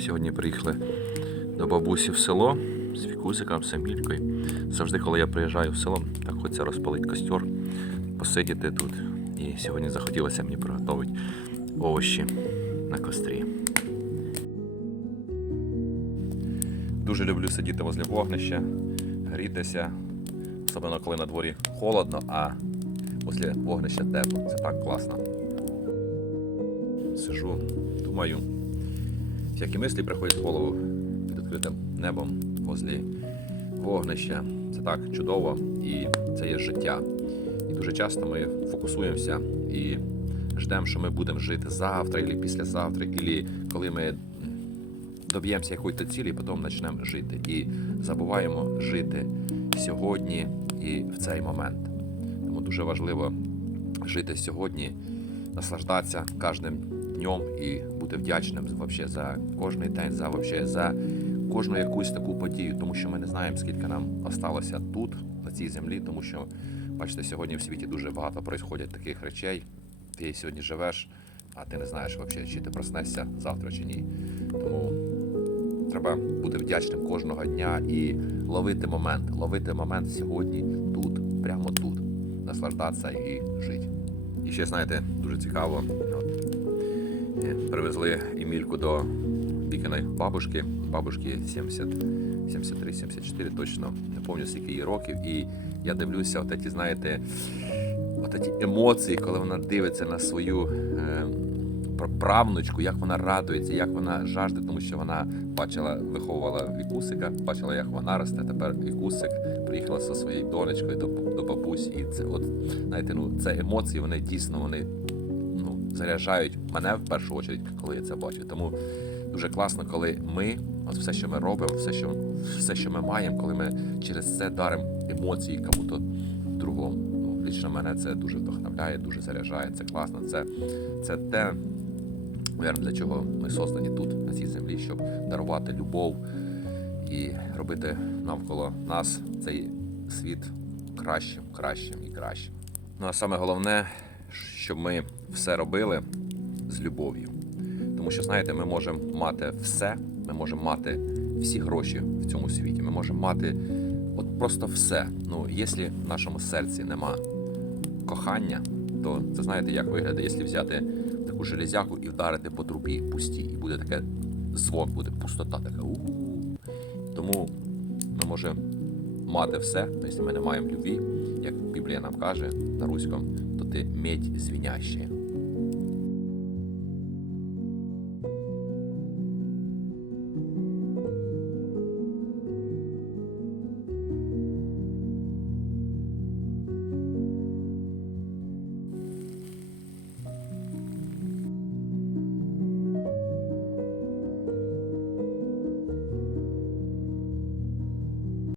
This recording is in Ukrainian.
Сьогодні приїхали до бабусі в село з фікусиком, з Емількою. Завжди, коли я приїжджаю в село, так хочеться розпалити костер, посидіти тут. І сьогодні захотілося мені приготувати овочі на кострі. Дуже люблю сидіти возле вогнища, грітися, особливо коли на дворі холодно, а возле вогнища тепло. Це так класно. Сижу, думаю, всякі мислі приходять в голову під відкритим небом возле вогнища. Це так чудово і це є життя. І дуже часто ми фокусуємося і ждемо, що ми будемо жити завтра, або післязавтра, або коли ми доб'ємося якоїсь цілі, потім почнемо жити. І забуваємо жити сьогодні і в цей момент. Тому дуже важливо жити сьогодні, наслаждатися кожним днем і бути вдячним вообще за кожний день, за вообще за кожну якусь таку подію, тому що ми не знаємо, скільки нам осталося тут, на цій землі, тому що, бачите, сьогодні в світі дуже багато происходять таких речей. Ти сьогодні живеш, а ти не знаєш вообще, чи ти проснешся завтра чи ні. Тому треба бути вдячним кожного дня і ловити момент, ловити момент сьогодні, тут, прямо тут, наслаждатися і жити. І ще, знаєте, дуже цікаво. От, привезли Емільку до Вікиної бабушки. Бабушки 70, 73-74, точно не пам'ятаю, скільки їй років. І я дивлюся, от ті, знаєте, от ті емоції, коли вона дивиться на свою е, правнучку, як вона радується, як вона жажде, тому що вона бачила, виховувала вікусика, бачила, як вона росте. Тепер вікусик приїхала зі своєю донечкою до, до бабусі. І це, от, знаєте, ну, це емоції, вони дійсно вони заряджають мене в першу чергу, коли я це бачу. Тому дуже класно, коли ми, от все, що ми робимо, все, що, все, що ми маємо, коли ми через це даримо емоції кому-то другому. Ну, лічно мене це дуже вдохновляє, дуже заряджає. Це класно. Це, це те, мабуть, для чого ми создані тут, на цій землі, щоб дарувати любов і робити навколо нас цей світ кращим, кращим і кращим. Ну а саме головне, щоб ми все робили з любов'ю. Тому що, знаєте, ми можемо мати все, ми можемо мати всі гроші в цьому світі, ми можемо мати от просто все. Ну, якщо в нашому серці нема кохання, то це знаєте, як виглядає, якщо взяти таку железяку і вдарити по трубі пусті, і буде таке звон, буде пустота така. у-у-у. Тому ми можемо мати все, то, якщо ми не маємо любві, як Біблія нам каже на руському, то ти медь звіняще.